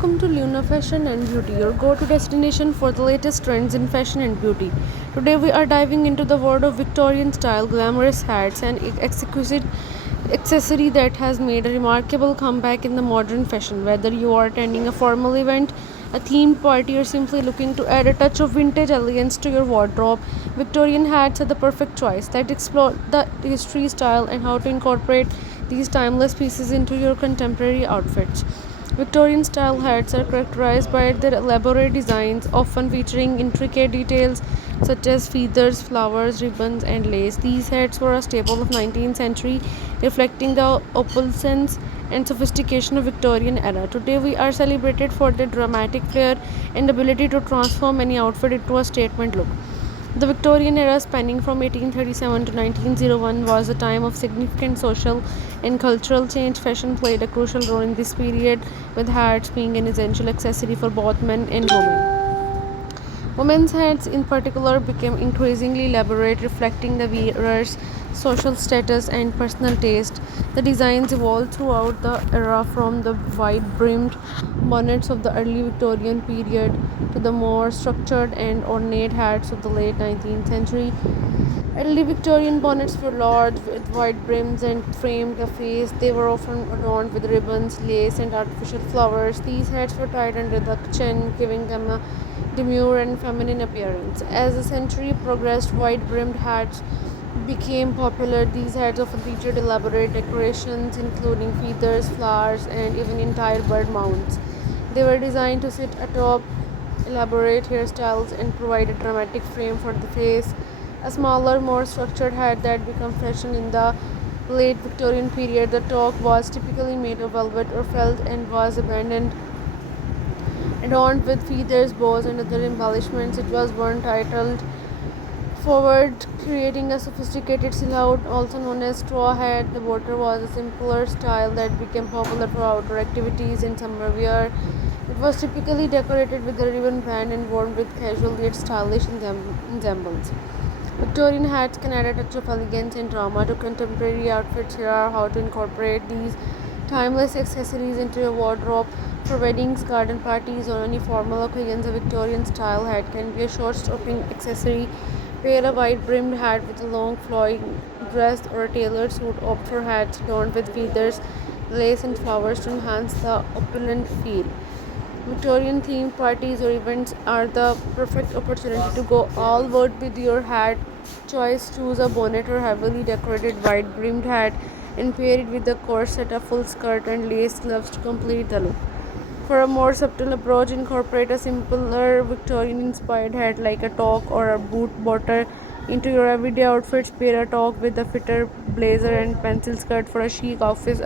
welcome to Luna Fashion and Beauty, your go-to destination for the latest trends in fashion and beauty. Today we are diving into the world of Victorian style glamorous hats and exquisite accessory that has made a remarkable comeback in the modern fashion. Whether you are attending a formal event, a themed party, or simply looking to add a touch of vintage elegance to your wardrobe, Victorian hats are the perfect choice. Let's explore the history, style, and how to incorporate these timeless pieces into your contemporary outfits. Victorian style hats are characterized by their elaborate designs, often featuring intricate details such as feathers, flowers, ribbons, and lace. These hats were a staple of 19th century, reflecting the opulence and sophistication of Victorian era. Today we are celebrated for their dramatic flair and ability to transform any outfit into a statement look. The Victorian era, spanning from 1837 to 1901, was a time of significant social and cultural change. Fashion played a crucial role in this period, with hats being an essential accessory for both men and women. Women's hats, in particular, became increasingly elaborate, reflecting the wearer's social status and personal taste. The designs evolved throughout the era, from the wide brimmed bonnets of the early Victorian period to the more structured and ornate hats of the late 19th century. Early Victorian bonnets were large, with wide brims and framed a face. They were often adorned with ribbons, lace, and artificial flowers. These hats were tied under the chin, giving them a demure and feminine appearance. As the century progressed, wide brimmed hats became popular. These hats often featured elaborate decorations, including feathers, flowers, and even entire bird mounts. They were designed to sit atop elaborate hairstyles and provide a dramatic frame for the face. A smaller, more structured hat that became fashion in the late Victorian period. The top was typically made of velvet or felt and was abandoned, adorned with feathers, bows, and other embellishments. It was one titled forward, creating a sophisticated silhouette, also known as straw hat. The water was a simpler style that became popular for outdoor activities and summer wear. It was typically decorated with a ribbon band and worn with casual yet stylish ensembles. Victorian hats can add a touch of elegance and drama to contemporary outfits. Here are how to incorporate these timeless accessories into your wardrobe. For weddings, garden parties, or any formal occasions, a Victorian style hat can be a short stopping accessory. Pair a wide brimmed hat with a long flowing dress or a tailored suit. Opt for hats adorned with feathers, lace, and flowers to enhance the opulent feel. Victorian themed parties or events are the perfect opportunity to go all out with your hat choice. Choose a bonnet or heavily decorated wide brimmed hat and pair it with a corset, a full skirt, and lace gloves to complete the look. For a more subtle approach, incorporate a simpler Victorian inspired hat like a toque or a boot bottle into your everyday outfits. Pair a toque with a fitter blazer and pencil skirt for a chic office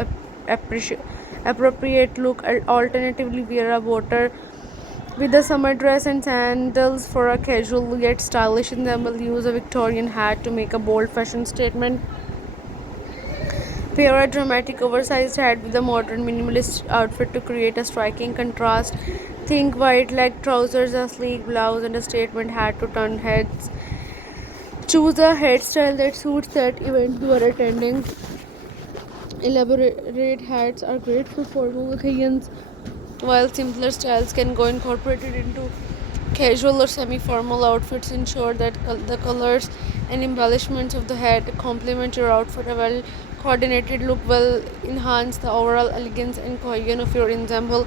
appropriate look. Alternatively, wear a bottle with a summer dress and sandals for a casual yet stylish ensemble. Use a Victorian hat to make a bold fashion statement. Pair a dramatic oversized hat with a modern minimalist outfit to create a striking contrast. Think white leg trousers, a sleek blouse, and a statement hat to turn heads. Choose a hairstyle that suits that event you are attending. Elaborate hats are great for formal occasions, while simpler styles can go incorporated into casual or semi-formal outfits. Ensure that the colors and embellishments of the hat complement your outfit. A well-coordinated look will enhance the overall elegance and cohesion of your ensemble.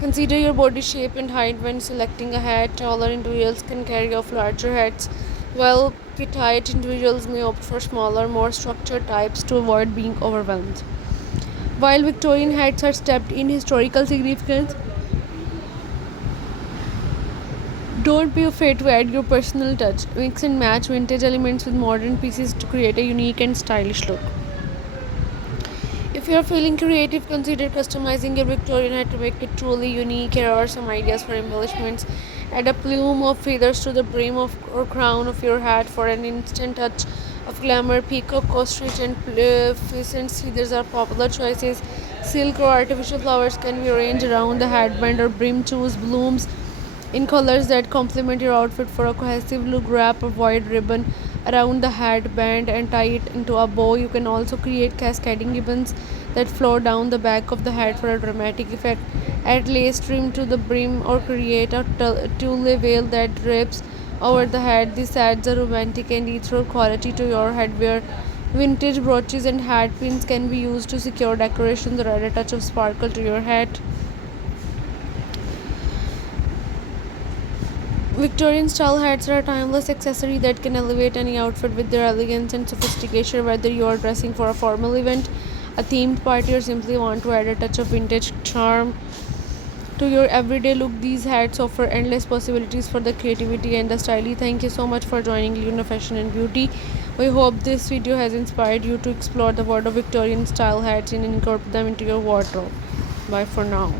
Consider your body shape and height when selecting a hat. Taller individuals can carry off larger hats, while petite individuals may opt for smaller, more structured types to avoid being overwhelmed. While Victorian hats are steeped in historical significance, don't be afraid to add your personal touch. Mix and match vintage elements with modern pieces to create a unique and stylish look. If you are feeling creative, consider customizing your Victorian hat to make it truly unique. Here are some ideas for embellishments. Add a plume of feathers to the brim of or crown of your hat for an instant touch of glamour. Peacock, ostrich, and pheasant feathers are popular choices. Silk or artificial flowers can be arranged around the headband or brim. Choose blooms in colors that complement your outfit for a cohesive look. Wrap a wide ribbon around the headband and tie it into a bow. You can also create cascading ribbons that flow down the back of the hat for a dramatic effect. Add lace trim to the brim or create a tulle veil that drapes over the head. This adds a romantic and ethereal quality to your headwear. Vintage brooches and hat pins can be used to secure decorations or add a touch of sparkle to your hat. Victorian style hats are a timeless accessory that can elevate any outfit with their elegance and sophistication, whether you are dressing for a formal event, a themed party, or simply want to add a touch of vintage charm to your everyday look. These hats offer endless possibilities for the creativity and the style. Thank you so much for joining Luna Fashion and Beauty. We hope this video has inspired you to explore the world of Victorian style hats and incorporate them into your wardrobe. Bye for now.